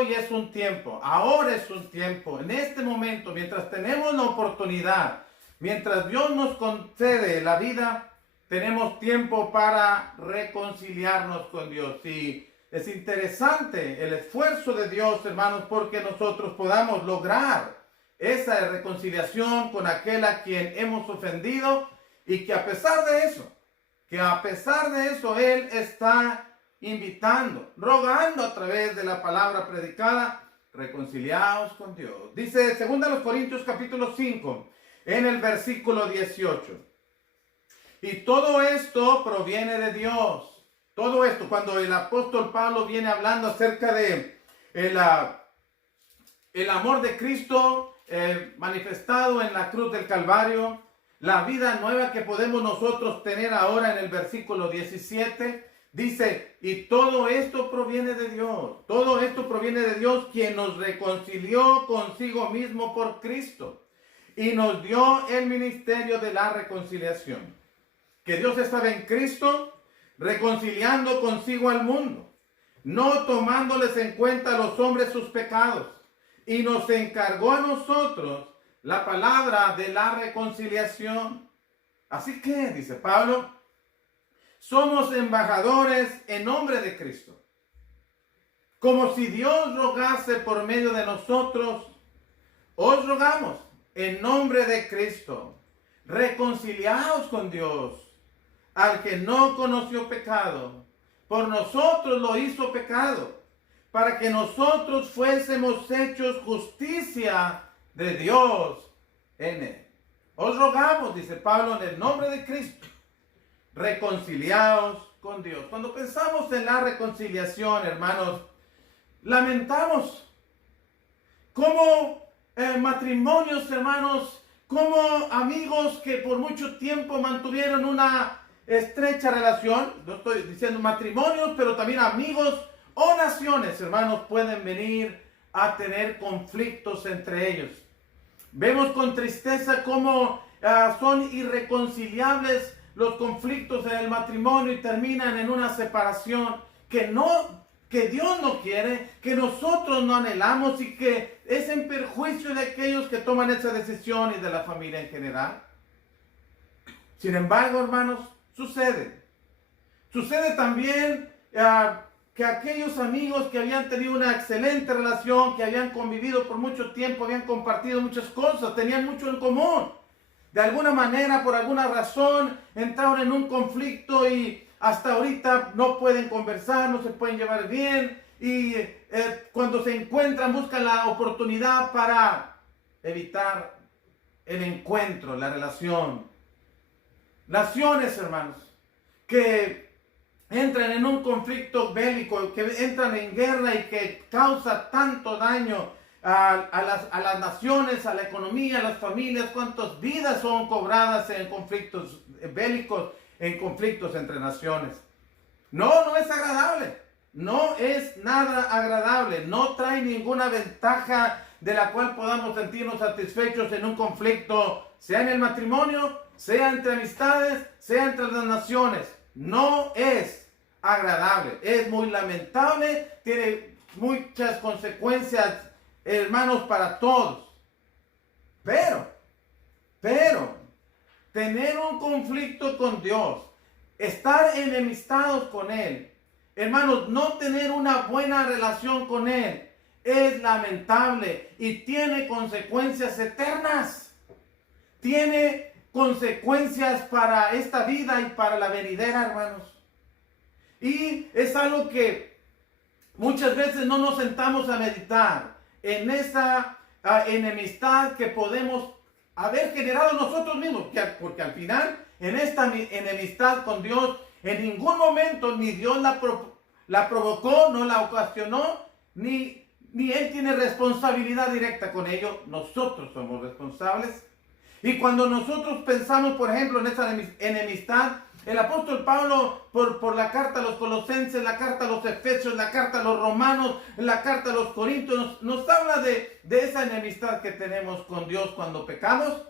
hoy es un tiempo, ahora es un tiempo, en este momento, mientras tenemos la oportunidad, mientras Dios nos concede la vida, tenemos tiempo para reconciliarnos con Dios. Y es interesante el esfuerzo de Dios, hermanos, porque nosotros podamos lograr esa reconciliación con aquel a quien hemos ofendido, y que a pesar de eso, Él está invitando, rogando a través de la palabra predicada, reconciliaos con Dios. Dice 2 Corintios capítulo 5, en el versículo 18. Y todo esto proviene de Dios. Todo esto, cuando el apóstol Pablo viene hablando acerca de el amor de Cristo manifestado en la cruz del Calvario, la vida nueva que podemos nosotros tener ahora, en el versículo 17, dice, y todo esto proviene de Dios. Todo esto proviene de Dios, quien nos reconcilió consigo mismo por Cristo y nos dio el ministerio de la reconciliación. Que Dios estaba en Cristo reconciliando consigo al mundo, no tomándoles en cuenta a los hombres sus pecados, y nos encargó a nosotros la palabra de la reconciliación. Así que, dice Pablo, somos embajadores en nombre de Cristo. Como si Dios rogase por medio de nosotros, os rogamos en nombre de Cristo, reconciliaos con Dios. Al que no conoció pecado, por nosotros lo hizo pecado, para que nosotros fuésemos hechos justicia de Dios en él. Os rogamos, dice Pablo, en el nombre de Cristo, reconciliaos con Dios. Cuando pensamos en la reconciliación, hermanos, lamentamos como matrimonios, hermanos, como amigos que por mucho tiempo mantuvieron una estrecha relación, no estoy diciendo matrimonios, pero también amigos o naciones, hermanos, pueden venir a tener conflictos entre ellos. Vemos con tristeza cómo son irreconciliables los conflictos en el matrimonio y terminan en una separación que Dios no quiere, que nosotros no anhelamos, y que es en perjuicio de aquellos que toman esa decisión y de la familia en general. Sin embargo, hermanos, sucede también que aquellos amigos que habían tenido una excelente relación, que habían convivido por mucho tiempo, habían compartido muchas cosas, tenían mucho en común, de alguna manera, por alguna razón, entraron en un conflicto y hasta ahorita no pueden conversar, no se pueden llevar bien, y cuando se encuentran buscan la oportunidad para evitar el encuentro, la relación. Naciones, hermanos, que entran en un conflicto bélico, que entran en guerra y que causa tanto daño a las naciones, a la economía, a las familias. Cuántas vidas son cobradas en conflictos bélicos, en conflictos entre naciones. No es agradable. No es nada agradable. No trae ninguna ventaja de la cual podamos sentirnos satisfechos en un conflicto, sea en el matrimonio, sea entre amistades, sea entre las naciones. No es agradable, es muy lamentable, tiene muchas consecuencias, hermanos, para todos. Pero, tener un conflicto con Dios, estar enemistados con Él, hermanos, no tener una buena relación con Él, es lamentable y tiene consecuencias eternas. Tiene consecuencias para esta vida y para la venidera, hermanos. Y es algo que muchas veces no nos sentamos a meditar en esa enemistad que podemos haber generado nosotros mismos, porque al final, en esta enemistad con Dios, en ningún momento ni Dios la provocó, no la ocasionó, ni Él tiene responsabilidad directa con ello. Nosotros somos responsables. Y cuando nosotros pensamos, por ejemplo, en esa enemistad, el apóstol Pablo, por la carta a los Colosenses, la carta a los Efesios, la carta a los Romanos, la carta a los Corintios, nos habla de esa enemistad que tenemos con Dios cuando pecamos.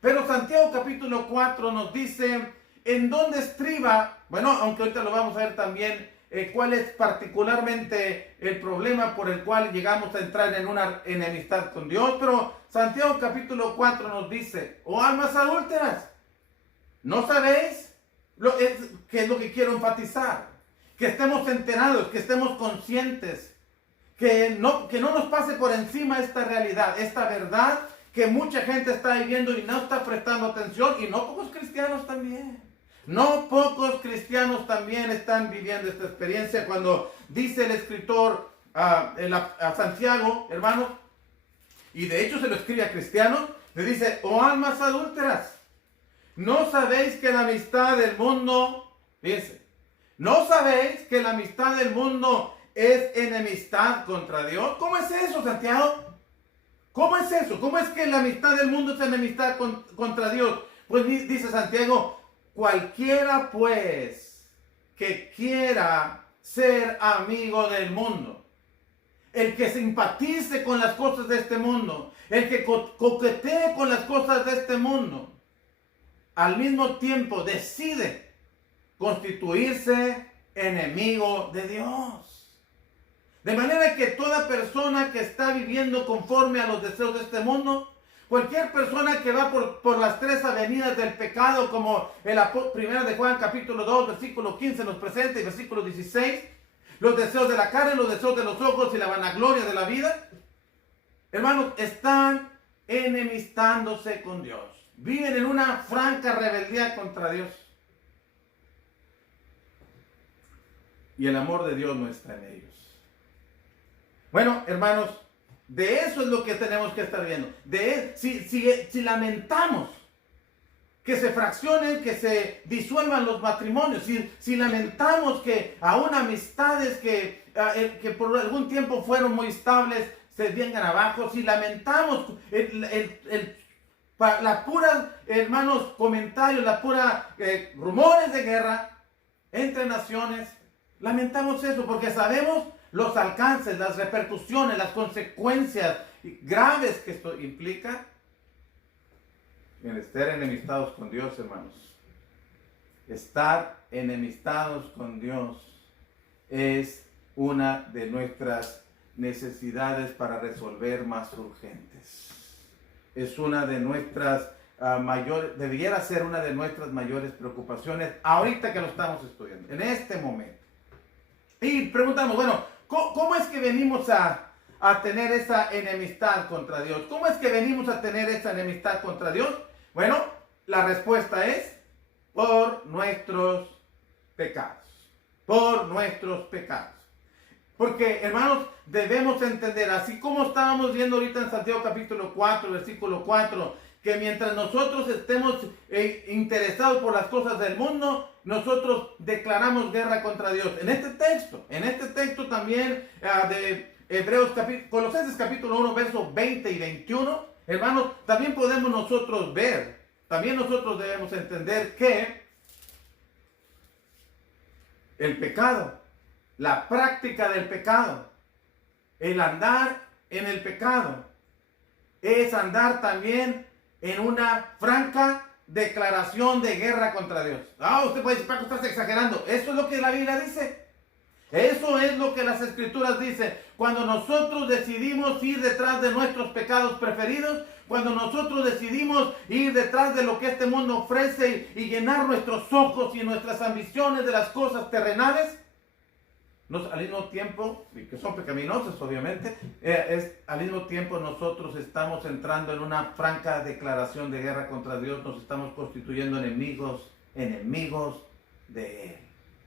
Pero Santiago capítulo 4 nos dice en dónde estriba, bueno, aunque ahorita lo vamos a ver también cuál es particularmente el problema por el cual llegamos a entrar en una enemistad con Dios. Pero Santiago capítulo 4 nos dice, oh almas adúlteras, ¿no sabéis qué es lo que quiero enfatizar? Que estemos enterados, que estemos conscientes, que no nos pase por encima esta realidad, esta verdad que mucha gente está viviendo y no está prestando atención, y no pocos cristianos también. No pocos cristianos también están viviendo esta experiencia cuando dice el escritor a Santiago, hermanos, y de hecho se lo escribe a cristianos, le dice, oh almas adúlteras, ¿no sabéis que la amistad del mundo, fíjense, ¿no sabéis que la amistad del mundo es enemistad contra Dios? ¿Cómo es eso, Santiago? ¿Cómo es eso? ¿Cómo es que la amistad del mundo es enemistad contra Dios? Pues dice Santiago, cualquiera pues que quiera ser amigo del mundo, el que simpatice con las cosas de este mundo, el que coquetee con las cosas de este mundo, al mismo tiempo decide constituirse enemigo de Dios. De manera que toda persona que está viviendo conforme a los deseos de este mundo, cualquier persona que va por las tres avenidas del pecado, como en la primera de Juan capítulo 2, versículo 15 nos presenta y versículo 16, los deseos de la carne, los deseos de los ojos y la vanagloria de la vida, hermanos, están enemistándose con Dios. Viven en una franca rebeldía contra Dios. Y el amor de Dios no está en ellos. Bueno, hermanos, de eso es lo que tenemos que estar viendo. Si lamentamos que se fraccionen, que se disuelvan los matrimonios, si lamentamos que aún amistades que por algún tiempo fueron muy estables se vengan abajo, si lamentamos la pura, hermanos, comentarios, la pura rumores de guerra entre naciones, lamentamos eso porque sabemos los alcances, las repercusiones, las consecuencias graves que esto implica. En estar enemistados con Dios, hermanos. Estar enemistados con Dios es una de nuestras necesidades para resolver más urgentes. Es una de nuestras debiera ser una de nuestras mayores preocupaciones ahorita que lo estamos estudiando, en este momento. Y preguntamos, bueno, ¿cómo es que venimos a tener esa enemistad contra Dios? ¿Cómo es que venimos a tener esa enemistad contra Dios? Bueno, la respuesta es por nuestros pecados. Por nuestros pecados. Porque, hermanos, debemos entender, así como estábamos viendo ahorita en Santiago capítulo 4, versículo 4, que mientras nosotros estemos interesados por las cosas del mundo, nosotros declaramos guerra contra Dios. En este texto también de Colosenses capítulo 1, versos 20 y 21, hermanos, también podemos nosotros ver, también nosotros debemos entender que el pecado, la práctica del pecado, el andar en el pecado, es andar también en una franca declaración de guerra contra Dios. Usted puede decir, Paco, estás exagerando. Eso es lo que la Biblia dice. Eso es lo que las Escrituras dicen. Cuando nosotros decidimos ir detrás de nuestros pecados preferidos, cuando nosotros decidimos ir detrás de lo que este mundo ofrece y llenar nuestros ojos y nuestras ambiciones de las cosas terrenales, al mismo tiempo, y que son pecaminosas obviamente, al mismo tiempo nosotros estamos entrando en una franca declaración de guerra contra Dios, nos estamos constituyendo enemigos de Él,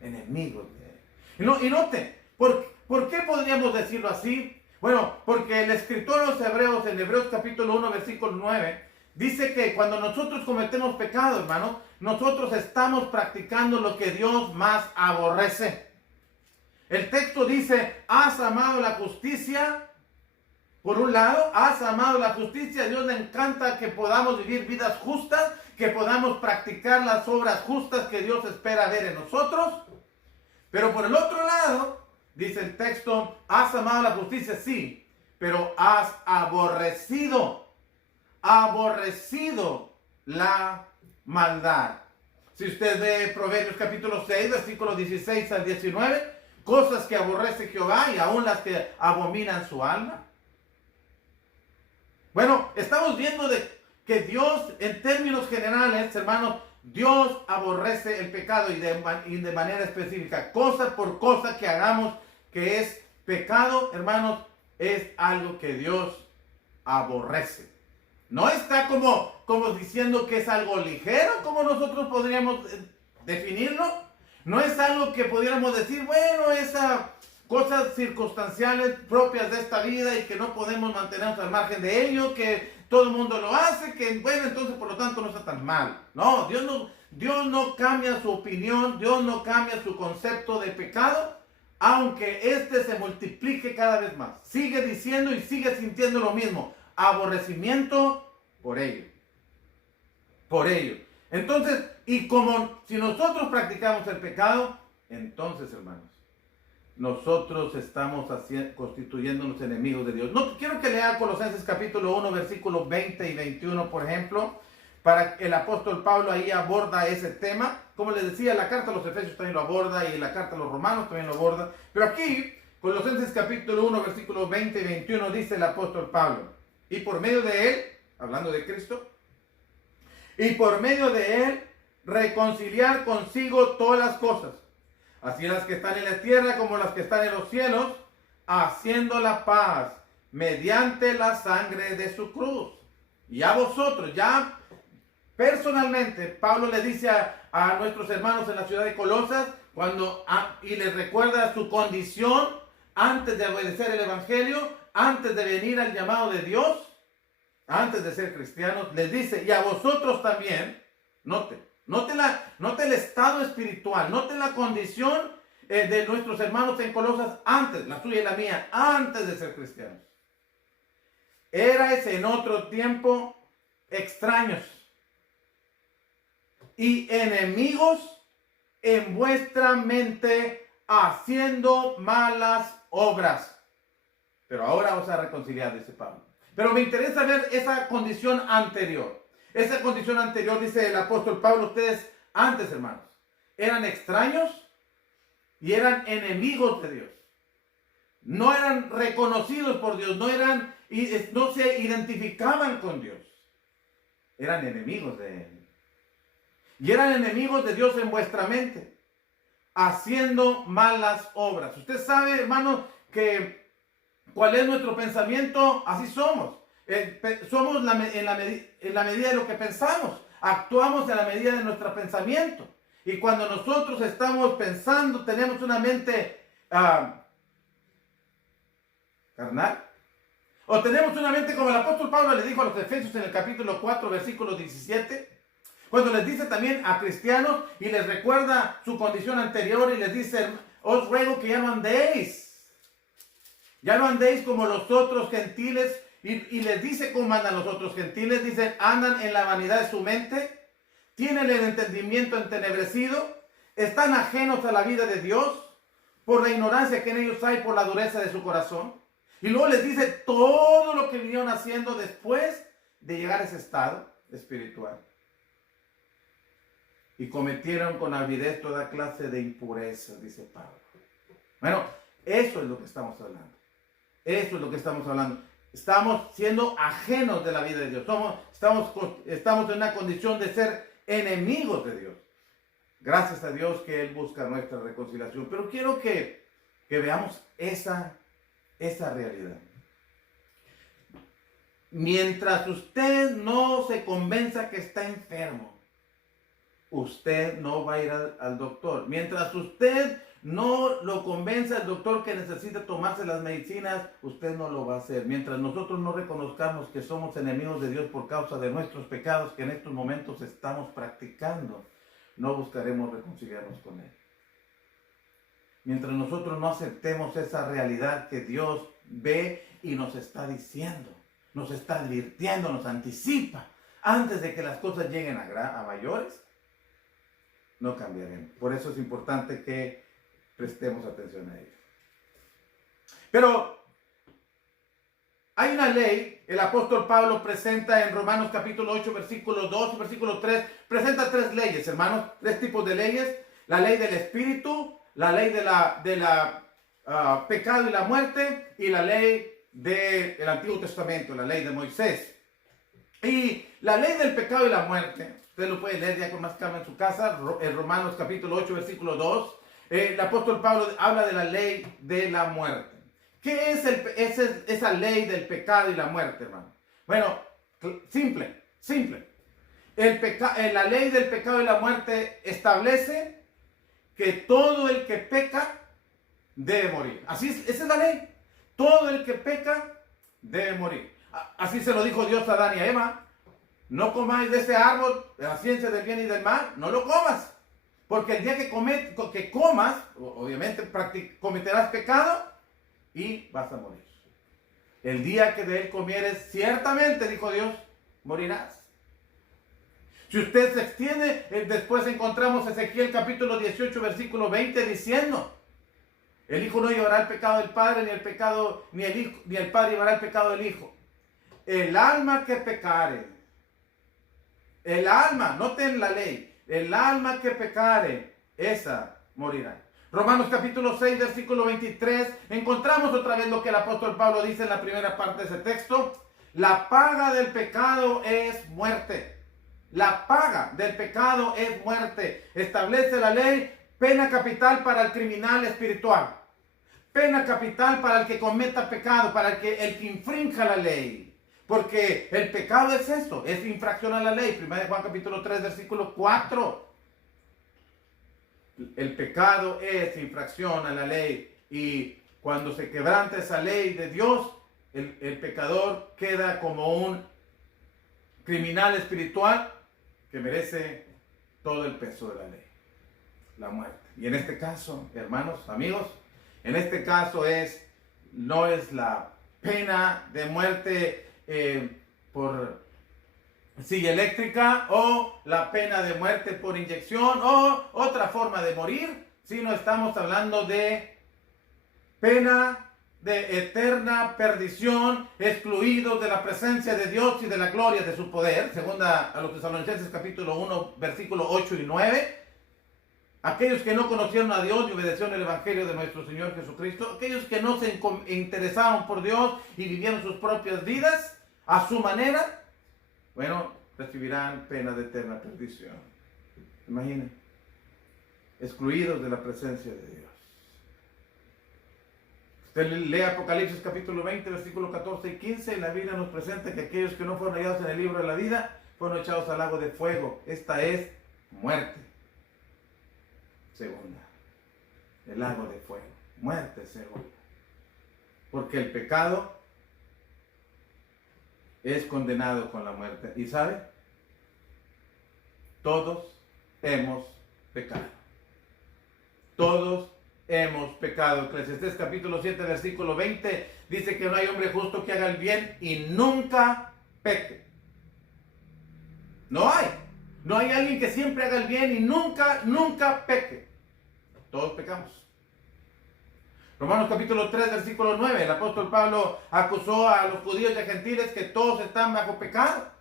enemigos de Él. Y note, ¿por qué podríamos decirlo así? Bueno, porque el escritor de los Hebreos, en Hebreos capítulo 1, versículo 9, dice que cuando nosotros cometemos pecado, hermano, nosotros estamos practicando lo que Dios más aborrece. El texto dice, has amado la justicia. Por un lado, has amado la justicia. A Dios le encanta que podamos vivir vidas justas, que podamos practicar las obras justas que Dios espera ver en nosotros. Pero por el otro lado, dice el texto, has amado la justicia, sí, pero has aborrecido la maldad. Si usted ve Proverbios capítulo 6, versículos 16 al 19, cosas que aborrece Jehová y aún las que abominan su alma. Bueno, estamos viendo que Dios, en términos generales, hermanos, Dios aborrece el pecado y de manera específica, cosa por cosa que hagamos que es pecado, hermanos, es algo que Dios aborrece. No está como diciendo que es algo ligero, como nosotros podríamos definirlo. No es algo que pudiéramos decir, bueno, esas cosas circunstanciales propias de esta vida y que no podemos mantenernos al margen de ello, que todo el mundo lo hace, que bueno, entonces por lo tanto no está tan mal. No, Dios no cambia su opinión, Dios no cambia su concepto de pecado, aunque este se multiplique cada vez más. Sigue diciendo y sigue sintiendo lo mismo. Aborrecimiento por ello. Por ello. Entonces, y como si nosotros practicamos el pecado, entonces, hermanos, nosotros estamos constituyéndonos enemigos de Dios. No quiero que lea Colosenses capítulo 1, versículos 20 y 21, por ejemplo, para el apóstol Pablo ahí aborda ese tema. Como les decía, la carta a los Efesios también lo aborda y la carta a los Romanos también lo aborda. Pero aquí, Colosenses capítulo 1, versículos 20 y 21, dice el apóstol Pablo, y por medio de él, hablando de Cristo, y por medio de él, reconciliar consigo todas las cosas, así las que están en la tierra como las que están en los cielos, haciendo la paz mediante la sangre de su cruz. Y a vosotros, ya personalmente, Pablo le dice a nuestros hermanos en la ciudad de Colosas, y les recuerda su condición antes de obedecer el evangelio, antes de venir al llamado de Dios, antes de ser cristianos, les dice, y a vosotros también, note el estado espiritual, note la condición de nuestros hermanos en Colosas antes, la suya y la mía, antes de ser cristianos. Erais en otro tiempo extraños y enemigos en vuestra mente, haciendo malas obras. Pero ahora os ha reconciliado, dice Pablo. Pero me interesa ver esa condición anterior. Esa condición anterior, dice el apóstol Pablo, ustedes antes, hermanos, eran extraños y eran enemigos de Dios. No eran reconocidos por Dios, no se identificaban con Dios. Eran enemigos de Él. Y eran enemigos de Dios en vuestra mente, haciendo malas obras. Usted sabe, hermanos, que cuál es nuestro pensamiento, así somos. Somos en la medida de lo que pensamos. Actuamos en la medida de nuestro pensamiento. Y cuando nosotros estamos pensando, tenemos una mente carnal. O tenemos una mente como el apóstol Pablo le dijo a los Efesios en el capítulo 4, versículo 17. Cuando les dice también a cristianos y les recuerda su condición anterior y les dice, os ruego que ya no andéis como los otros gentiles. Y les dice cómo andan los otros gentiles. Dicen, andan en la vanidad de su mente, tienen el entendimiento entenebrecido, están ajenos a la vida de Dios por la ignorancia que en ellos hay, por la dureza de su corazón. Y luego les dice todo lo que vinieron haciendo después de llegar a ese estado espiritual. Y cometieron con avidez toda clase de impurezas, dice Pablo. Bueno, eso es lo que estamos hablando. Eso es lo que estamos hablando. Estamos siendo ajenos de la vida de Dios. Estamos en una condición de ser enemigos de Dios. Gracias a Dios que Él busca nuestra reconciliación. Pero quiero que veamos esa realidad. Mientras usted no se convenza que está enfermo, usted no va a ir al doctor. Mientras usted no lo convence al doctor que necesita tomarse las medicinas, usted no lo va a hacer. Mientras nosotros no reconozcamos que somos enemigos de Dios por causa de nuestros pecados que en estos momentos estamos practicando, no buscaremos reconciliarnos con Él. Mientras nosotros no aceptemos esa realidad que Dios ve y nos está diciendo, nos está advirtiendo, nos anticipa, antes de que las cosas lleguen a mayores, no cambiaremos. Por eso es importante que prestemos atención a ello. Pero hay una ley, el apóstol Pablo presenta en Romanos capítulo 8, versículo 2 y versículo 3, presenta tres leyes, hermanos, tres tipos de leyes: la ley del Espíritu, la ley de pecado y la muerte y la ley del Antiguo Testamento, la ley de Moisés. Y la ley del pecado y la muerte, usted lo puede leer ya con más calma en su casa, en Romanos capítulo 8, versículo 2. El apóstol Pablo habla de la ley de la muerte. ¿Qué es esa ley del pecado y la muerte, hermano? Bueno, simple. La ley del pecado y la muerte establece que todo el que peca debe morir. Así es, esa es la ley. Todo el que peca debe morir. Así se lo dijo Dios a Adán y a Eva. No comáis de ese árbol de la ciencia del bien y del mal. No lo comas. Porque el día que comas, obviamente cometerás pecado y vas a morir. El día que de él comieres, ciertamente, dijo Dios, morirás. Si usted se extiende, después encontramos Ezequiel capítulo 18, versículo 20, diciendo: el hijo no llevará el pecado del padre, ni el padre llevará el pecado del hijo. El alma que pecare, noten la ley, el alma que pecare, esa morirá. Romanos capítulo 6, versículo 23, encontramos otra vez lo que el apóstol Pablo dice en la primera parte de ese texto: la paga del pecado es muerte. La paga del pecado es muerte. Establece la ley pena capital para el criminal espiritual. Pena capital para el que cometa pecado, para el que infrinja la ley. Porque el pecado es esto, es infracción a la ley. 1 Juan capítulo 3, versículo 4. El pecado es infracción a la ley. Y cuando se quebranta esa ley de Dios, el pecador queda como un criminal espiritual que merece todo el peso de la ley, la muerte. Y en este caso, hermanos, amigos, en este caso no es la pena de muerte por silla eléctrica o la pena de muerte por inyección o otra forma de morir, sino estamos hablando de pena de eterna perdición, excluidos de la presencia de Dios y de la gloria de su poder. Segunda a los Tesalonicenses capítulo 1, versículos 8 y 9. Aquellos que no conocieron a Dios y obedecieron el evangelio de nuestro Señor Jesucristo, aquellos que no se interesaron por Dios y vivieron sus propias vidas a su manera, bueno, recibirán pena de eterna perdición. Imaginen, excluidos de la presencia de Dios. Usted lee Apocalipsis capítulo 20, versículos 14 y 15, y la Biblia nos presenta que aquellos que no fueron hallados en el libro de la vida fueron echados al lago de fuego. Esta es muerte segunda. El lago de fuego. Muerte segunda. Porque el pecado es condenado con la muerte. ¿Y sabe? Todos hemos pecado. Todos hemos pecado. Eclesiastés capítulo 7, versículo 20 dice que no hay hombre justo que haga el bien y nunca peque. No hay. No hay alguien que siempre haga el bien y nunca peque. Todos pecamos. Romanos capítulo 3, versículo 9. El apóstol Pablo acusó a los judíos y a gentiles que todos están bajo pecado.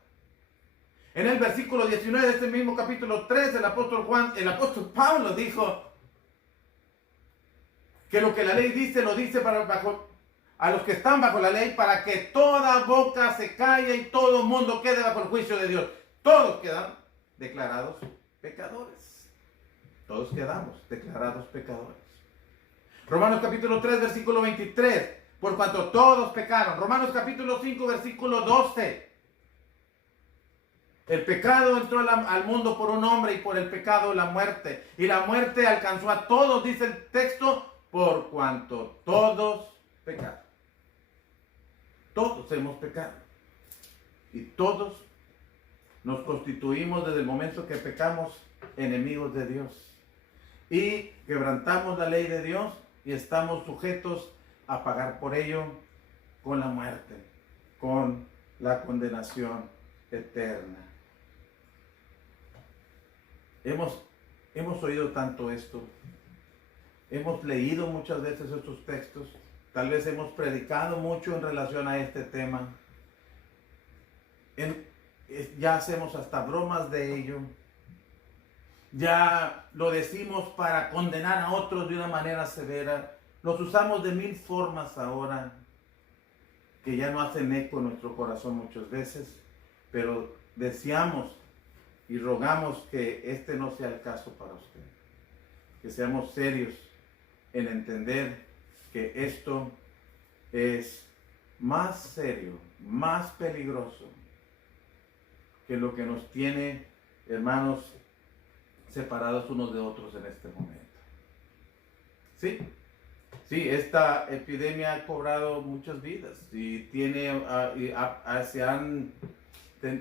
En el versículo 19 de este mismo capítulo 3, el apóstol Pablo dijo que lo que la ley dice, lo dice a los que están bajo la ley, para que toda boca se calle y todo mundo quede bajo el juicio de Dios. Todos quedan declarados pecadores. Todos quedamos declarados pecadores. Romanos capítulo 3, versículo 23. Por cuanto todos pecaron. Romanos capítulo 5, versículo 12. El pecado entró al mundo por un hombre y por el pecado la muerte. Y la muerte alcanzó a todos, dice el texto, por cuanto todos pecaron. Todos hemos pecado. Y todos nos constituimos desde el momento que pecamos enemigos de Dios. Y quebrantamos la ley de Dios y estamos sujetos a pagar por ello con la muerte, con la condenación eterna. Hemos oído tanto esto. Hemos leído muchas veces estos textos. Tal vez hemos predicado mucho en relación a este tema. Ya hacemos hasta bromas de ello. ya lo decimos para condenar a otros de una manera severa. Los usamos de mil formas ahora, que ya no hacen eco en nuestro corazón muchas veces, pero deseamos y rogamos que este no sea el caso para usted. Que seamos serios en entender que esto es más serio, más peligroso que lo que nos tiene, hermanos, separados unos de otros en este momento. ¿Sí? Sí, esta epidemia ha cobrado muchas vidas y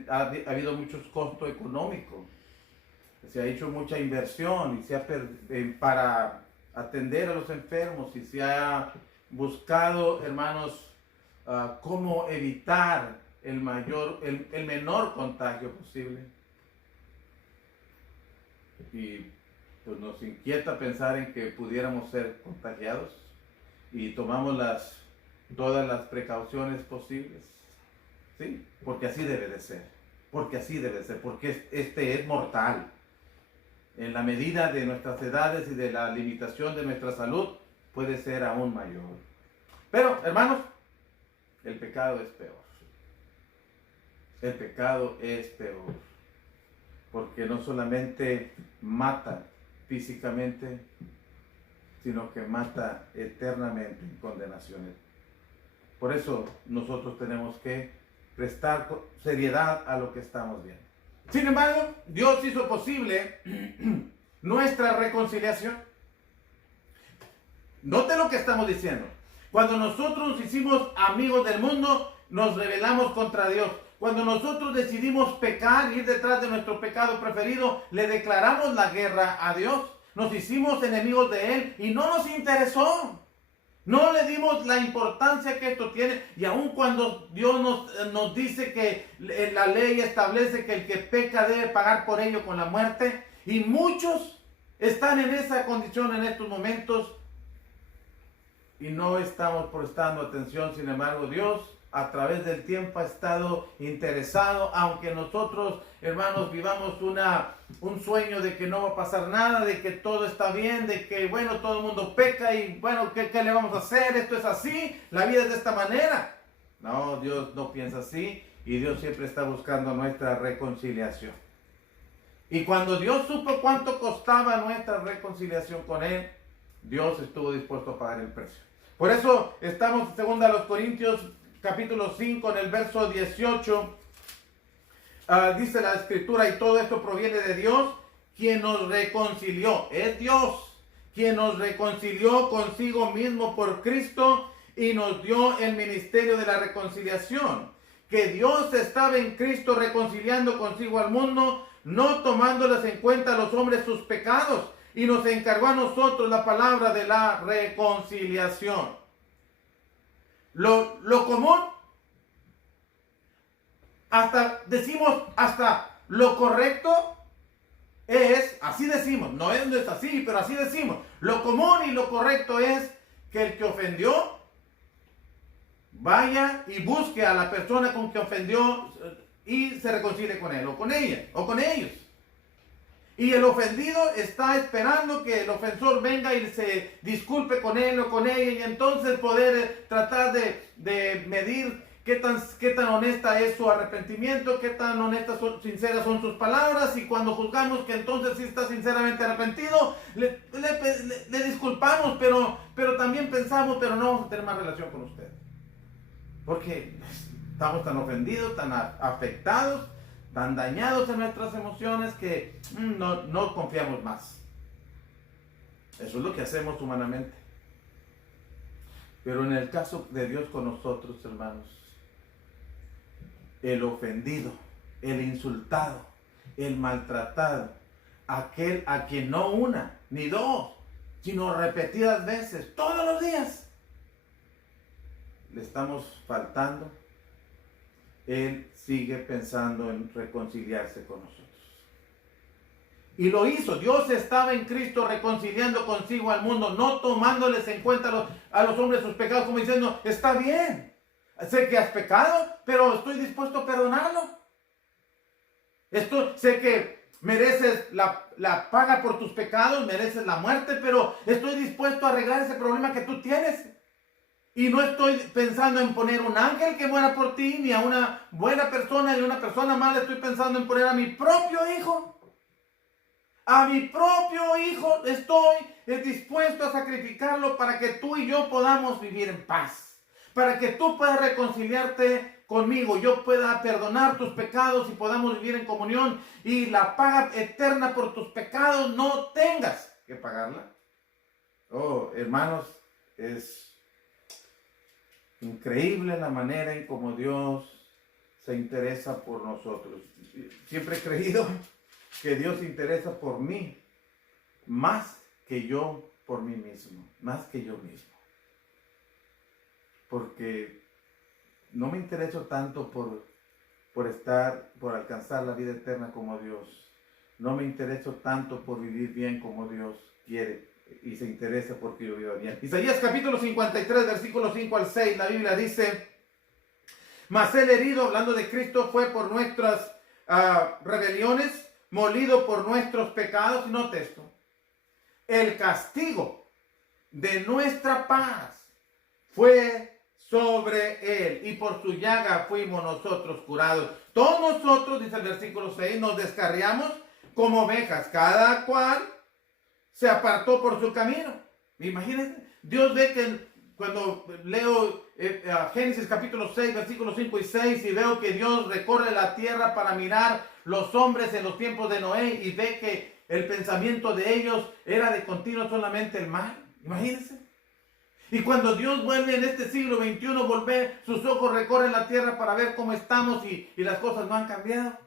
ha habido muchos costos económicos. Se ha hecho mucha inversión y para atender a los enfermos, y se ha buscado, hermanos, cómo evitar el menor contagio posible. Y pues nos inquieta pensar en que pudiéramos ser contagiados, y tomamos todas las precauciones posibles. ¿Sí? Porque así debe de ser. Porque este es mortal. En la medida de nuestras edades y de la limitación de nuestra salud, puede ser aún mayor. Pero, hermanos, el pecado es peor. El pecado es peor. Porque no solamente mata físicamente, sino que mata eternamente en condenaciones. Por eso nosotros tenemos que prestar seriedad a lo que estamos viendo. Sin embargo, Dios hizo posible nuestra reconciliación. Note lo que estamos diciendo. Cuando nosotros nos hicimos amigos del mundo, nos rebelamos contra Dios. Cuando nosotros decidimos pecar, ir detrás de nuestro pecado preferido, le declaramos la guerra a Dios. Nos hicimos enemigos de Él y no nos interesó. No le dimos la importancia que esto tiene, y aun cuando Dios nos dice que la ley establece que el que peca debe pagar por ello con la muerte, y muchos están en esa condición en estos momentos y no estamos prestando atención. Sin embargo, Dios a través del tiempo ha estado interesado, aunque nosotros, hermanos, vivamos un sueño de que no va a pasar nada, de que todo está bien, de que, bueno, todo el mundo peca y, bueno, ¿qué le vamos a hacer? Esto es así, la vida es de esta manera. No, Dios no piensa así, y Dios siempre está buscando nuestra reconciliación. Y cuando Dios supo cuánto costaba nuestra reconciliación con Él, Dios estuvo dispuesto a pagar el precio. Por eso estamos en 2 Corintios capítulo 5, en el verso 18, dice la escritura: y todo esto proviene de Dios, quien nos reconcilió. Es Dios quien nos reconcilió consigo mismo por Cristo y nos dio el ministerio de la reconciliación. Que Dios estaba en Cristo reconciliando consigo al mundo, no tomándoles en cuenta a los hombres sus pecados, y nos encargó a nosotros la palabra de la reconciliación. Lo común, decimos hasta lo correcto es, así decimos, no es así, pero así decimos. Lo común y lo correcto es que el que ofendió vaya y busque a la persona con que ofendió y se reconcilie con él o con ella o con ellos. Y el ofendido está esperando que el ofensor venga y se disculpe con él o con ella, y entonces poder tratar de medir qué tan honesta es su arrepentimiento, qué tan honestas, sinceras son sus palabras. Y cuando juzgamos que entonces sí está sinceramente arrepentido, le disculpamos, pero también pensamos, pero no vamos a tener más relación con usted, porque estamos tan ofendidos, tan afectados, tan dañados en nuestras emociones, que no confiamos más. Eso es lo que hacemos humanamente. Pero en el caso de Dios con nosotros, hermanos, el ofendido, el insultado, el maltratado, aquel a quien no una ni dos, sino repetidas veces, todos los días, le estamos faltando, Él sigue pensando en reconciliarse con nosotros. Y lo hizo. Dios estaba en Cristo reconciliando consigo al mundo, no tomándoles en cuenta a los hombres sus pecados, como diciendo: está bien, sé que has pecado, pero estoy dispuesto a perdonarlo. Sé que mereces la paga por tus pecados, mereces la muerte, pero estoy dispuesto a arreglar ese problema que tú tienes. Y no estoy pensando en poner un ángel que muera por ti, ni a una buena persona, ni a una persona mala. Estoy pensando en poner a mi propio hijo. A mi propio hijo estoy dispuesto a sacrificarlo para que tú y yo podamos vivir en paz. Para que tú puedas reconciliarte conmigo, yo pueda perdonar tus pecados y podamos vivir en comunión. Y la paga eterna por tus pecados no tengas que pagarla. Oh, hermanos, es increíble la manera en cómo Dios se interesa por nosotros. Siempre he creído que Dios se interesa por mí más que yo por mí mismo, más que yo mismo. Porque no me intereso tanto por alcanzar la vida eterna como Dios. No me intereso tanto por vivir bien como Dios quiere y se interesa porque yo viva bien. Isaías capítulo 53, versículos 5 al 6, la Biblia dice: mas el herido, hablando de Cristo, fue por nuestras rebeliones, molido por nuestros pecados. Y note esto: el castigo de nuestra paz fue sobre él, y por su llaga fuimos nosotros curados. Todos nosotros, dice el versículo 6, nos descarriamos como ovejas, cada cual se apartó por su camino. Imagínense, Dios ve que cuando leo Génesis capítulo 6, versículos 5 y 6, y veo que Dios recorre la tierra para mirar los hombres en los tiempos de Noé, y ve que el pensamiento de ellos era de continuo solamente el mal. Imagínense. Y cuando Dios vuelve en este siglo XXI, sus ojos recorren la tierra para ver cómo estamos y las cosas no han cambiado.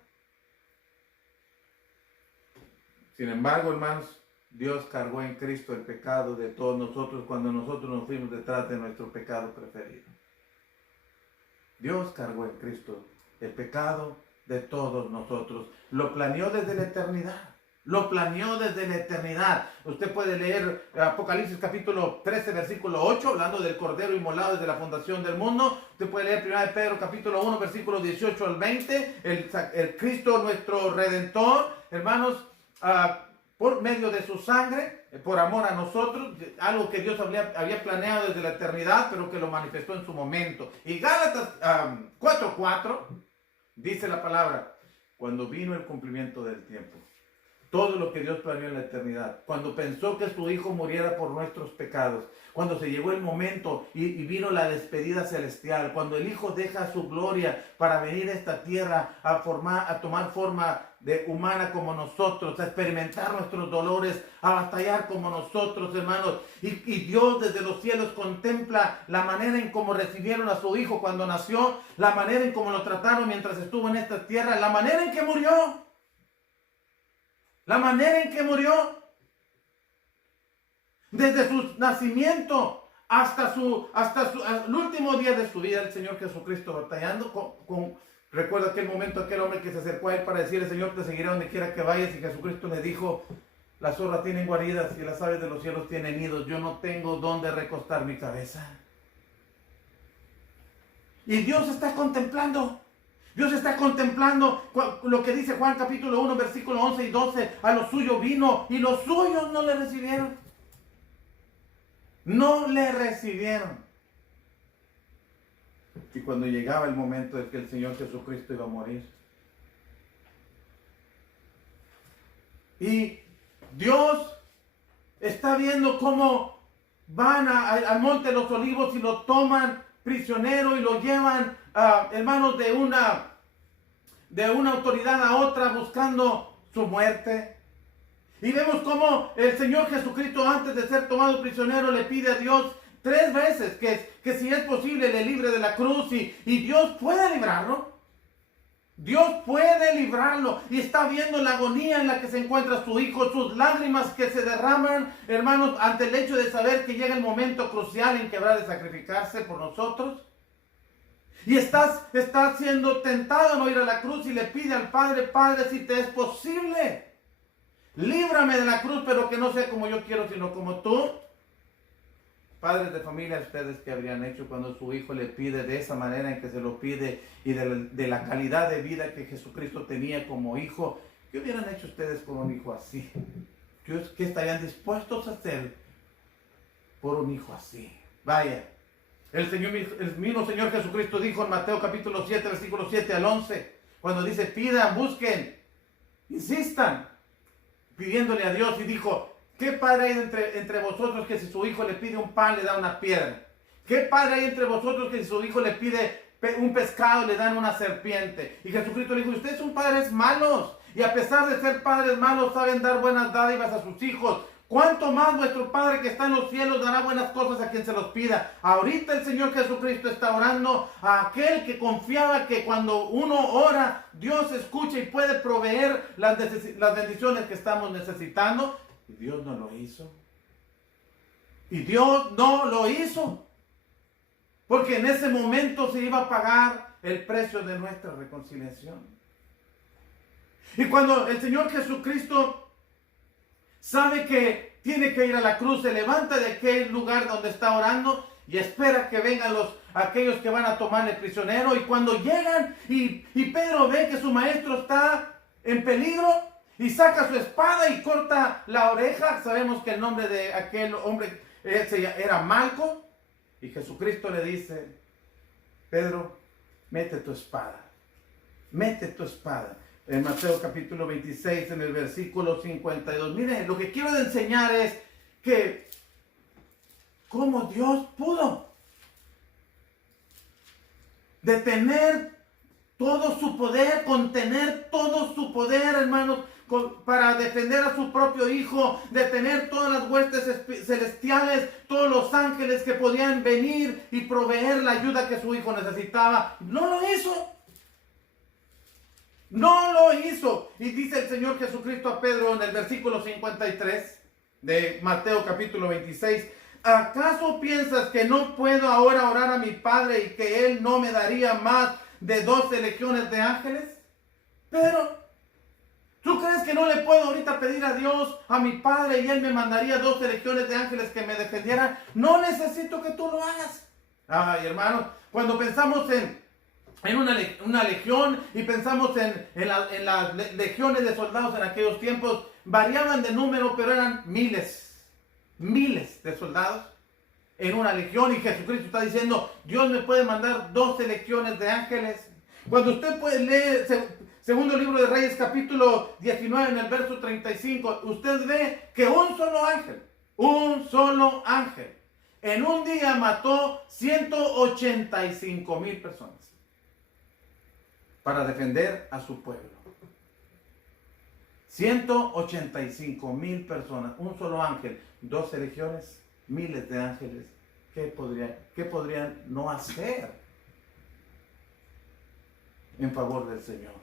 Sin embargo, hermanos, Dios cargó en Cristo el pecado de todos nosotros cuando nosotros nos fuimos detrás de nuestro pecado preferido. Dios cargó en Cristo el pecado de todos nosotros. Lo planeó desde la eternidad. Lo planeó desde la eternidad. Usted puede leer Apocalipsis capítulo 13, versículo 8, hablando del Cordero inmolado desde la fundación del mundo. Usted puede leer 1 Pedro capítulo 1, versículo 18 al 20. El Cristo nuestro Redentor, hermanos, por medio de su sangre, por amor a nosotros, algo que Dios había planeado desde la eternidad, pero que lo manifestó en su momento. Y Gálatas 4:4 dice la palabra: cuando vino el cumplimiento del tiempo, todo lo que Dios planeó en la eternidad, cuando pensó que su Hijo muriera por nuestros pecados, cuando se llegó el momento y vino la despedida celestial, cuando el Hijo deja su gloria para venir a esta tierra a tomar forma de humana como nosotros, a experimentar nuestros dolores, a batallar como nosotros, hermanos. Y Dios desde los cielos contempla la manera en cómo recibieron a su Hijo cuando nació, la manera en cómo lo trataron mientras estuvo en esta tierra, la manera en que murió. La manera en que murió, desde su nacimiento hasta el último día de su vida, el Señor Jesucristo batallando recuerda aquel momento, aquel hombre que se acercó a él para decirle: Señor, te seguiré donde quiera que vayas. Y Jesucristo le dijo: las zorras tienen guaridas y las aves de los cielos tienen nidos, yo no tengo dónde recostar mi cabeza. Y Dios está contemplando. Dios está contemplando lo que dice Juan capítulo 1, versículo 11 y 12. A los suyos vino y los suyos no le recibieron. No le recibieron. Y cuando llegaba el momento de que el Señor Jesucristo iba a morir, y Dios está viendo cómo van al monte de los olivos y lo toman prisionero y lo llevan, hermanos, de una autoridad a otra buscando su muerte. Y vemos cómo el Señor Jesucristo, antes de ser tomado prisionero, le pide a Dios 3 veces que si es posible le libre de la cruz, y Dios puede librarlo. Dios puede librarlo, y está viendo la agonía en la que se encuentra su Hijo, sus lágrimas que se derraman, hermanos, ante el hecho de saber que llega el momento crucial en que habrá de sacrificarse por nosotros. Y está siendo tentado a no ir a la cruz y le pide al Padre: Padre, si te es posible, líbrame de la cruz, pero que no sea como yo quiero, sino como tú. Padres de familia, ustedes qué habrían hecho cuando su Hijo le pide de esa manera en que se lo pide, y de la calidad de vida que Jesucristo tenía como Hijo, ¿Qué hubieran hecho ustedes con un hijo así? ¿Qué estarían dispuestos a hacer por un hijo así? Vaya, el mismo Señor Jesucristo dijo en Mateo capítulo 7, versículos 7 al 11, cuando dice, pidan, busquen, insistan, pidiéndole a Dios, y dijo, ¿qué padre hay entre vosotros que si su hijo le pide un pan le da una piedra? ¿Qué padre hay entre vosotros que si su hijo le pide un pescado le dan una serpiente? Y Jesucristo le dijo, ustedes son padres malos, y a pesar de ser padres malos saben dar buenas dádivas a sus hijos. ¿Cuánto más vuestro Padre que está en los cielos dará buenas cosas a quien se los pida? Ahorita el Señor Jesucristo está orando a aquel que confiaba que cuando uno ora, Dios escucha y puede proveer las bendiciones que estamos necesitando. Y Dios no lo hizo. Y Dios no lo hizo. Porque en ese momento se iba a pagar el precio de nuestra reconciliación. Y cuando el Señor Jesucristo sabe que tiene que ir a la cruz, se levanta de aquel lugar donde está orando y espera que vengan aquellos que van a tomarle prisionero. Y cuando llegan y Pedro ve que su maestro está en peligro y saca su espada y corta la oreja. Sabemos que el nombre de aquel hombre era Malco. Y Jesucristo le dice, Pedro, mete tu espada. Mete tu espada. En Mateo capítulo 26, en el versículo 52. Miren, lo que quiero enseñar es que cómo Dios pudo detener todo su poder, contener todo su poder, hermanos, para defender a su propio hijo, detener todas las huestes celestiales, todos los ángeles que podían venir y proveer la ayuda que su hijo necesitaba. No lo hizo. No lo hizo. Y dice el Señor Jesucristo a Pedro en el versículo 53 de Mateo capítulo 26. ¿Acaso piensas que no puedo ahora orar a mi Padre y que Él no me daría más de 12 legiones de ángeles? Pedro, ¿tú crees que no le puedo ahorita pedir a Dios, a mi Padre, y Él me mandaría 12 legiones de ángeles que me defendieran? No necesito que tú lo hagas. Ay, hermano, cuando pensamos en una legión y pensamos en las legiones de soldados en aquellos tiempos, variaban de número, pero eran miles de soldados en una legión. Y Jesucristo está diciendo, Dios me puede mandar 12 legiones de ángeles. Cuando usted puede leer segundo libro de Reyes capítulo 19 en el verso 35, usted ve que un solo ángel en un día mató 185,000 personas para defender a su pueblo. 185,000 personas, un solo ángel, 12 legiones, miles de ángeles. ¿Qué podrían no hacer en favor del Señor?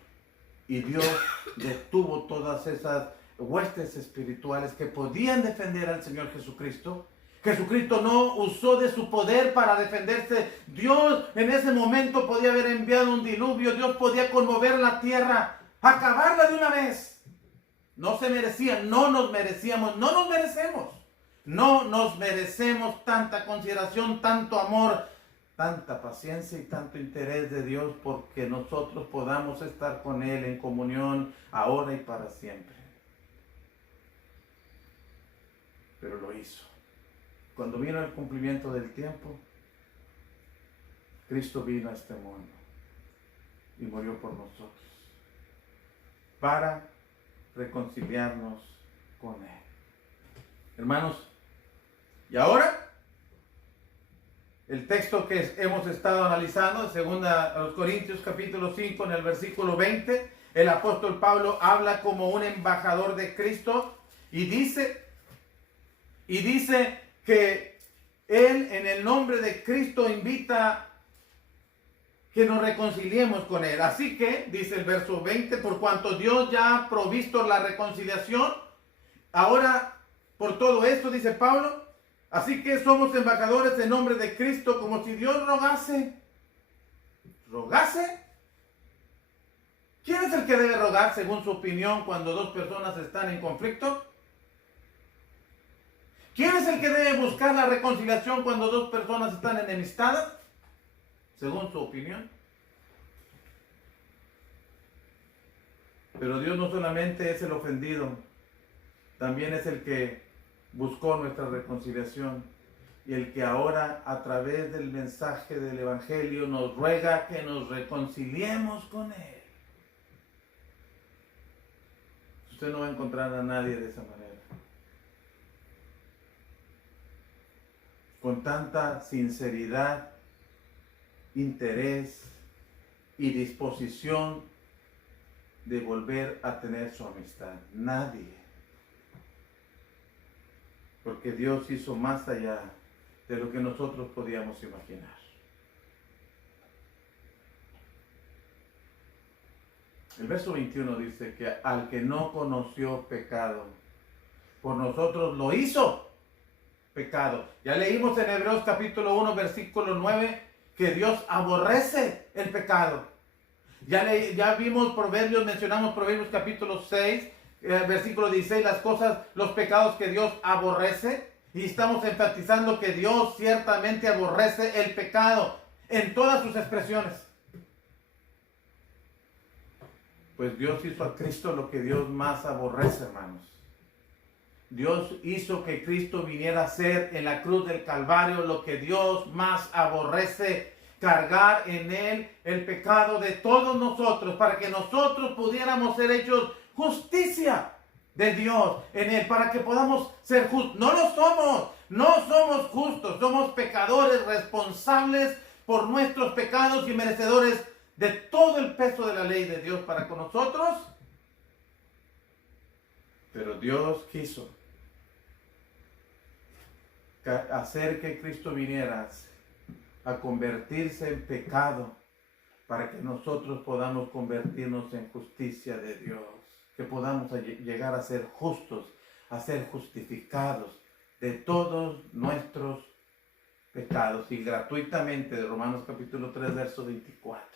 Y Dios detuvo todas esas huestes espirituales que podían defender al Señor Jesucristo. Jesucristo no usó de su poder para defenderse. Dios en ese momento podía haber enviado un diluvio. Dios podía conmover la tierra, acabarla de una vez. No se merecían, no nos merecíamos, no nos merecemos. No nos merecemos tanta consideración, tanto amor, tanta paciencia y tanto interés de Dios porque nosotros podamos estar con Él en comunión ahora y para siempre. Pero lo hizo. Cuando vino el cumplimiento del tiempo, Cristo vino a este mundo y murió por nosotros para reconciliarnos con Él. Hermanos, y ahora el texto que hemos estado analizando, segunda a los Corintios capítulo 5 en el versículo 20, el apóstol Pablo habla como un embajador de Cristo y dice que Él en el nombre de Cristo invita que nos reconciliemos con Él. Así que, dice el verso 20, por cuanto Dios ya ha provisto la reconciliación, ahora por todo esto, dice Pablo, así que somos embajadores en nombre de Cristo, como si Dios rogase. ¿Rogase? ¿Quién es el que debe rogar según su opinión cuando dos personas están en conflicto? ¿Quién es el que debe buscar la reconciliación cuando dos personas están enemistadas? Según su opinión. Pero Dios no solamente es el ofendido, también es el que buscó nuestra reconciliación y el que ahora a través del mensaje del Evangelio nos ruega que nos reconciliemos con Él. Usted no va a encontrar a nadie de esa manera. Con tanta sinceridad, interés y disposición de volver a tener su amistad. Nadie. Porque Dios hizo más allá de lo que nosotros podíamos imaginar. El verso 21 dice que al que no conoció pecado, por nosotros lo hizo pecado. Ya leímos en Hebreos capítulo 1, versículo 9, que Dios aborrece el pecado. Ya vimos Proverbios, mencionamos Proverbios capítulo 6, versículo 16, las cosas, los pecados que Dios aborrece. Y estamos enfatizando que Dios ciertamente aborrece el pecado en todas sus expresiones. Pues Dios hizo a Cristo lo que Dios más aborrece, hermanos. Dios hizo que Cristo viniera a ser en la cruz del Calvario lo que Dios más aborrece, cargar en Él el pecado de todos nosotros, para que nosotros pudiéramos ser hechos justicia de Dios en Él, para que podamos ser justos. No lo somos, no somos justos, somos pecadores responsables por nuestros pecados y merecedores de todo el peso de la ley de Dios para con nosotros. Pero Dios quiso hacer que Cristo viniera a convertirse en pecado para que nosotros podamos convertirnos en justicia de Dios, que podamos llegar a ser justos, a ser justificados de todos nuestros pecados y gratuitamente, de Romanos capítulo 3, verso 24.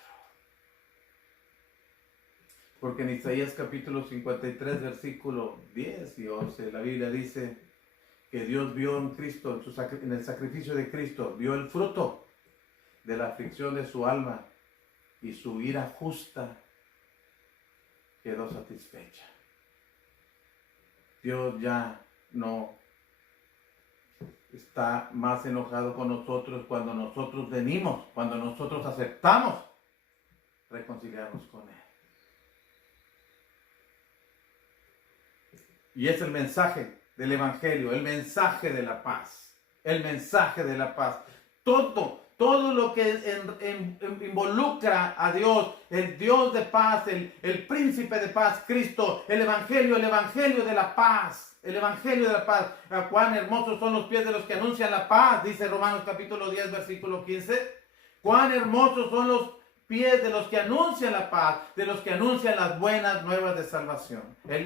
Porque en Isaías capítulo 53, versículo 10 y 11, la Biblia dice que Dios vio en Cristo, en el sacrificio de Cristo, vio el fruto de la aflicción de su alma y su ira justa quedó satisfecha. Dios ya no está más enojado con nosotros cuando nosotros venimos, cuando nosotros aceptamos reconciliarnos con Él. Y es el mensaje del Evangelio, el mensaje de la paz, el mensaje de la paz. Todo lo que involucra a Dios, el Dios de paz, el príncipe de paz, Cristo, el Evangelio de la paz, el Evangelio de la paz. Cuán hermosos son los pies de los que anuncian la paz, dice Romanos capítulo 10, versículo 15. Cuán hermosos son los pies de los que anuncian la paz, de los que anuncian las buenas nuevas de salvación.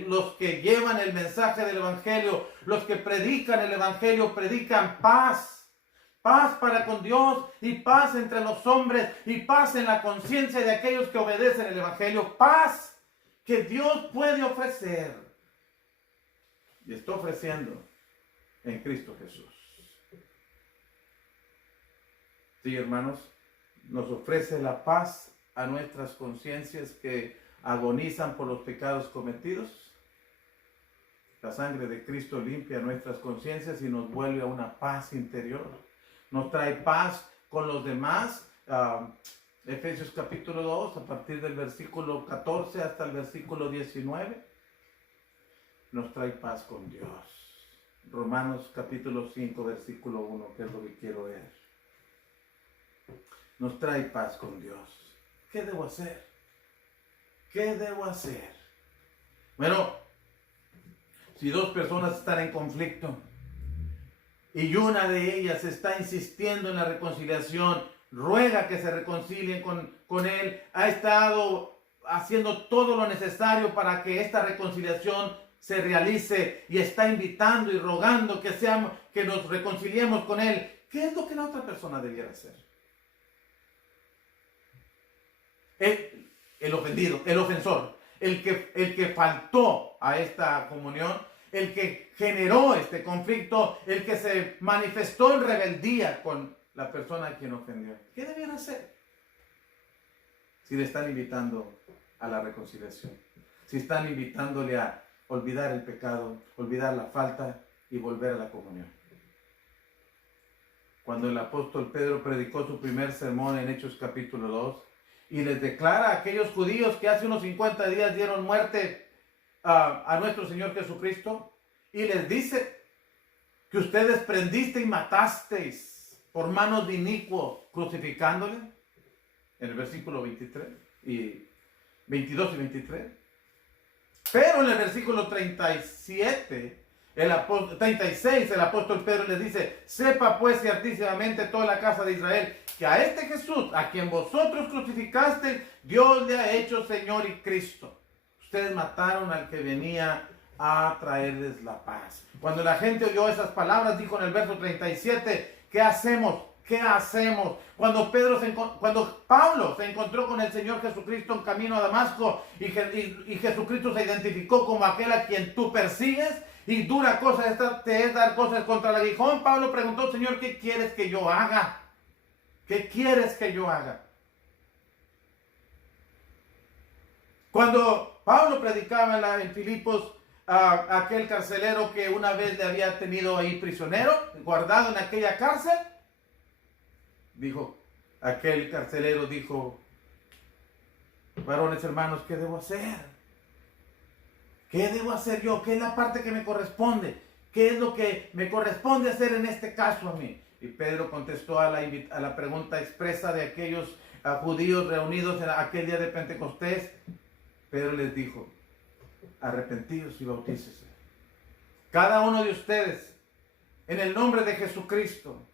Los que llevan el mensaje del Evangelio, los que predican el Evangelio, predican paz. Paz para con Dios y paz entre los hombres y paz en la conciencia de aquellos que obedecen el Evangelio. Paz que Dios puede ofrecer y está ofreciendo en Cristo Jesús. Sí, hermanos, nos ofrece la paz a nuestras conciencias que agonizan por los pecados cometidos. La sangre de Cristo limpia nuestras conciencias y nos vuelve a una paz interior. Nos trae paz con los demás. Efesios capítulo 2, a partir del versículo 14 hasta el versículo 19, nos trae paz con Dios. Romanos capítulo 5, versículo 1, que es lo que quiero ver. Nos trae paz con Dios. ¿Qué debo hacer? ¿Qué debo hacer? Bueno, si dos personas están en conflicto y una de ellas está insistiendo en la reconciliación, ruega que se reconcilien con él, ha estado haciendo todo lo necesario para que esta reconciliación se realice y está invitando y rogando que nos reconciliemos con él, ¿qué es lo que la otra persona debiera hacer? El ofendido, el ofensor, el que faltó a esta comunión, el que generó este conflicto, el que se manifestó en rebeldía con la persona a quien ofendió. ¿Qué debiera hacer si le están invitando a la reconciliación? si están invitándole a olvidar el pecado, olvidar la falta y volver a la comunión? Cuando el apóstol Pedro predicó su primer sermón en Hechos capítulo 2 y les declara a aquellos judíos que hace unos 50 días dieron muerte a nuestro Señor Jesucristo, y les dice que ustedes prendiste y matasteis por manos de inicuo, crucificándole, en el versículo 23 y 22 y 23. Pero en el versículo 36, el apóstol Pedro les dice: sepa pues ciertísimamente toda la casa de Israel que a este Jesús, a quien vosotros crucificaste, Dios le ha hecho Señor y Cristo. Ustedes mataron al que venía a traerles la paz. Cuando la gente oyó esas palabras, dijo en el verso 37, ¿qué hacemos? ¿Qué hacemos? Cuando Pablo se encontró con el Señor Jesucristo en camino a Damasco y Jesucristo se identificó como aquel a quien tú persigues, y dura cosa te es dar cosas contra el aguijón, Pablo preguntó: Señor, ¿qué quieres que yo haga? ¿Qué quieres que yo haga? Cuando Pablo predicaba en Filipos, aquel carcelero que una vez le había tenido ahí prisionero, guardado en aquella cárcel, aquel carcelero dijo: varones hermanos, ¿qué debo hacer? ¿Qué debo hacer yo? ¿Qué es la parte que me corresponde? ¿Qué es lo que me corresponde hacer en este caso a mí? Y Pedro contestó a la pregunta expresa de aquellos judíos reunidos en aquel día de Pentecostés. Pedro les dijo: arrepentíos y bautícese cada uno de ustedes en el nombre de Jesucristo.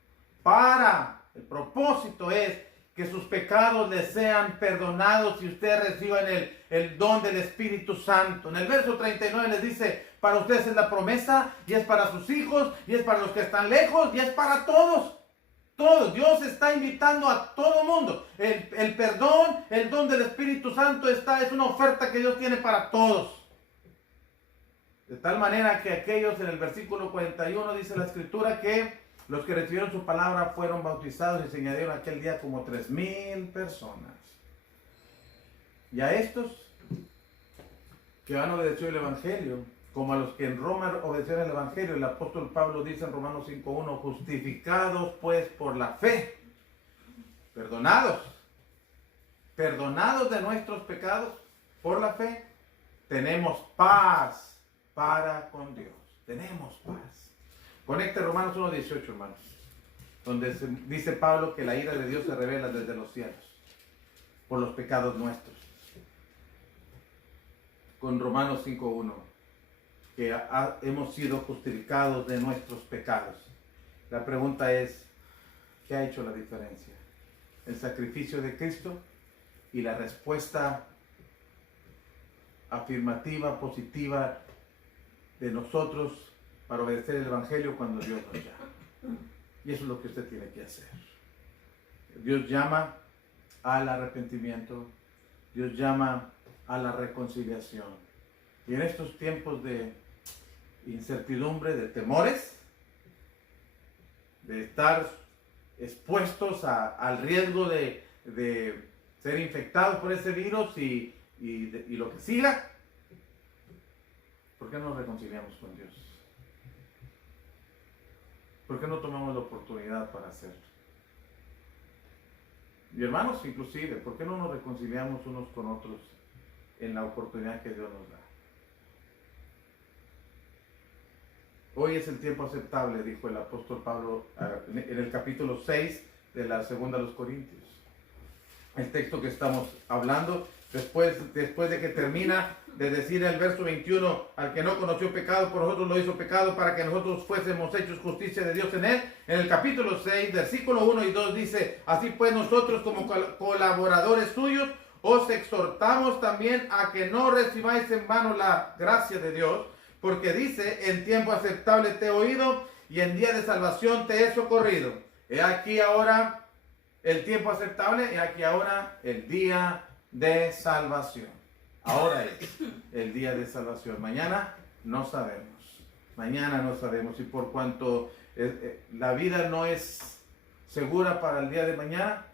El propósito es que sus pecados les sean perdonados y ustedes reciban el don del Espíritu Santo. En el verso 39 les dice: para ustedes es la promesa, y es para sus hijos, y es para los que están lejos, y es para todos. Todos. Dios está invitando a todo mundo. El perdón, el don del Espíritu Santo es una oferta que Dios tiene para todos. De tal manera que aquellos, en el versículo 41 dice la Escritura, que los que recibieron su palabra fueron bautizados y se añadieron aquel día como 3,000 personas. Y a estos que han obedecido el Evangelio, como a los que en Roma obedecieron el Evangelio, el apóstol Pablo dice en Romanos 5:1: justificados pues por la fe, perdonados de nuestros pecados por la fe, tenemos paz para con Dios. Tenemos paz. Conecte Romanos 1:18, hermanos, donde dice Pablo que la ira de Dios se revela desde los cielos por los pecados nuestros. Con Romanos 5:1, que hemos sido justificados de nuestros pecados. La pregunta es: ¿qué ha hecho la diferencia? ¿El sacrificio de Cristo y la respuesta afirmativa, positiva de nosotros para obedecer el Evangelio cuando Dios nos llama? Y eso es lo que usted tiene que hacer. Dios llama al arrepentimiento, Dios llama a la reconciliación. Y en estos tiempos de incertidumbre, de temores, de estar expuestos al riesgo de ser infectados por ese virus y lo que siga, ¿por qué no nos reconciliamos con Dios? ¿Por qué no tomamos la oportunidad para hacerlo? Y hermanos, inclusive, ¿por qué no nos reconciliamos unos con otros en la oportunidad que Dios nos da? Hoy es el tiempo aceptable, dijo el apóstol Pablo en el capítulo 6 de la segunda a los Corintios. El texto que estamos hablando, después de que termina de decir el verso 21, al que no conoció pecado, por nosotros lo hizo pecado para que nosotros fuésemos hechos justicia de Dios en él. En el capítulo 6, versículo 1 y 2 dice: así pues nosotros como colaboradores suyos os exhortamos también a que no recibáis en vano la gracia de Dios, porque dice: en tiempo aceptable te he oído y en día de salvación te he socorrido. He aquí ahora el tiempo aceptable, he aquí ahora el día de salvación. Ahora es el día de salvación. Mañana no sabemos. Mañana no sabemos. Y por cuanto la vida no es segura para el día de mañana,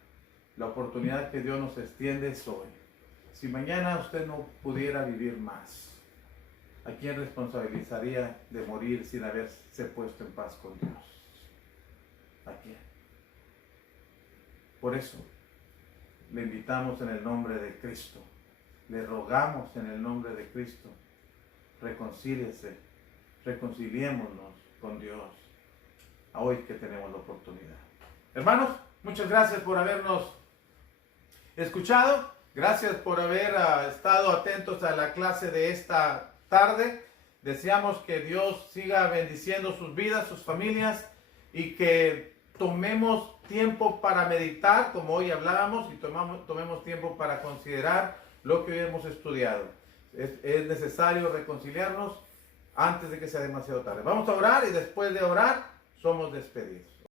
la oportunidad que Dios nos extiende es hoy. Si mañana usted no pudiera vivir más, ¿a quién responsabilizaría de morir sin haberse puesto en paz con Dios? ¿A quién? Por eso, le invitamos en el nombre de Cristo, le rogamos en el nombre de Cristo, reconcíliese, reconciliémonos con Dios, a hoy que tenemos la oportunidad. Hermanos, muchas gracias por habernos escuchado, gracias por haber estado atentos a la clase de esta tarde. Deseamos que Dios siga bendiciendo sus vidas, sus familias, y que tomemos tiempo para meditar, como hoy hablábamos, y tomemos tiempo para considerar lo que hoy hemos estudiado. Es necesario reconciliarnos antes de que sea demasiado tarde. Vamos a orar y después de orar somos despedidos.